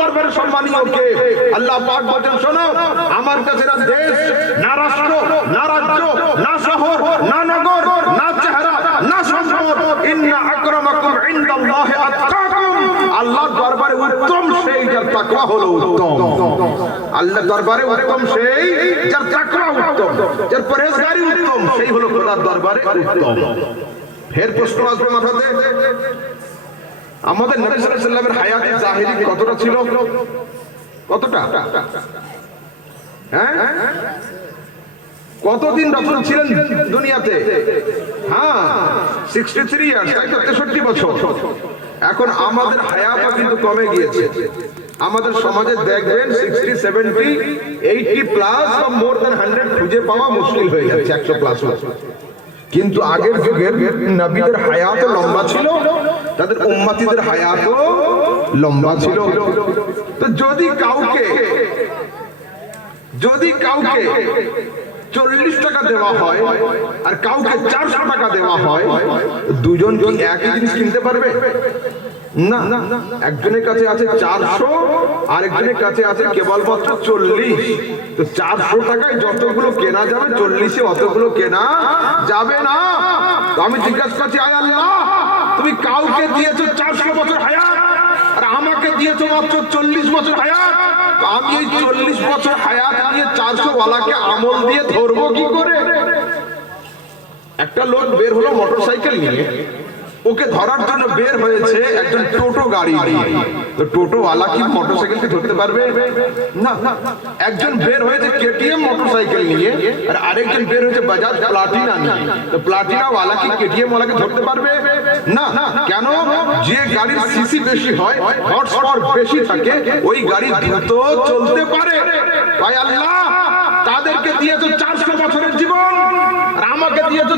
দরবারে সম্মানীয় কে? আল্লাহ পাক বলেন, শোনো, আমার কাছে না দেশ, না রাষ্ট্র, না রাজ্য, না শহর, না নগর, না চেহারা, না সম্পদ, ইন্না আকরামাকুম ইনদাল্লাহি আতকাকুম। আল্লাহর দরবারে উত্তম সেই যার তাকওয়া হলো উত্তম। আল্লাহর দরবারে উত্তম সেই যার তাকওয়া উত্তম, যার পরহেজগারি উত্তম, সেই হলো খোদার দরবারে উত্তম। ফের প্রশ্ন আসবে মাথাতে, আমাদের নবী সাল্লাল্লাহু আলাইহি ওয়াসাল্লামের হায়াতে জাহিলি কতটা ছিল? কতটা? হ্যাঁ, কতদিন রাসূল ছিলেন দুনিয়াতে? হ্যাঁ, 63 ইয়ার্স, 63 বছর। এখন আমাদের হায়াত কিন্তু কমে গিয়েছে। আমাদের সমাজে দেখবেন 60, 70, 80 প্লাস বা মোর দ্যান 100 খুঁজে পাওয়া মুশকিল হয়ে যাচ্ছে, 100 প্লাস। কিন্তু আগের যুগের নবীদের হায়াত লম্বা ছিল, তাদের উম্মতিদের হায়াত লম্বা ছিল। তো যদি কাউকে 40 টাকা দেওয়া হয় আর কাউকে 400 টাকা দেওয়া হয়, দুজন কি একই জিনিস কিনতে পারবে? না, একজনের কাছে আছে 400, আর একজনের কাছে আছে কেবলমাত্র 40। তো 400 টাকায় যতগুলো কেনা যাবে, 40-এ অতগুলো কেনা যাবে না। তো আমি জিজ্ঞাসা করছি, আয় আল্লাহ, তুমি কাউকে দিয়েছো 400 বছর হায়াত আর আমাকে দিয়েছো মাত্র 40 বছর হায়াত। তো আমি এই 40 বছর হায়াত নিয়ে 400 ওয়ালাকে আমল দিয়ে ধরবো কি করে? একটা লোক বের হলো মোটরসাইকেল নিয়ে, ওকে ধরার জন্য বের হয়েছে একজন টোটো গাড়ি নিয়ে। তো টোটোওয়ালা কি মোটরসাইকেলকে ধরতে পারবে? না। একজন বের হয়েছে কেটিএম মোটরসাইকেল নিয়ে আর আরেকজন বের হয়েছে বাজাজ প্লাটিনা নিয়ে। তো প্লাটিনা ওয়ালা কি কেটিএম ওয়ালাকে ধরতে পারবে? না। কেন? যে গাড়ির সিসি বেশি হয়, হর্স পাওয়ার বেশি থাকে, ওই গাড়ি দ্রুত চলতে পারে। তাই আল্লাহ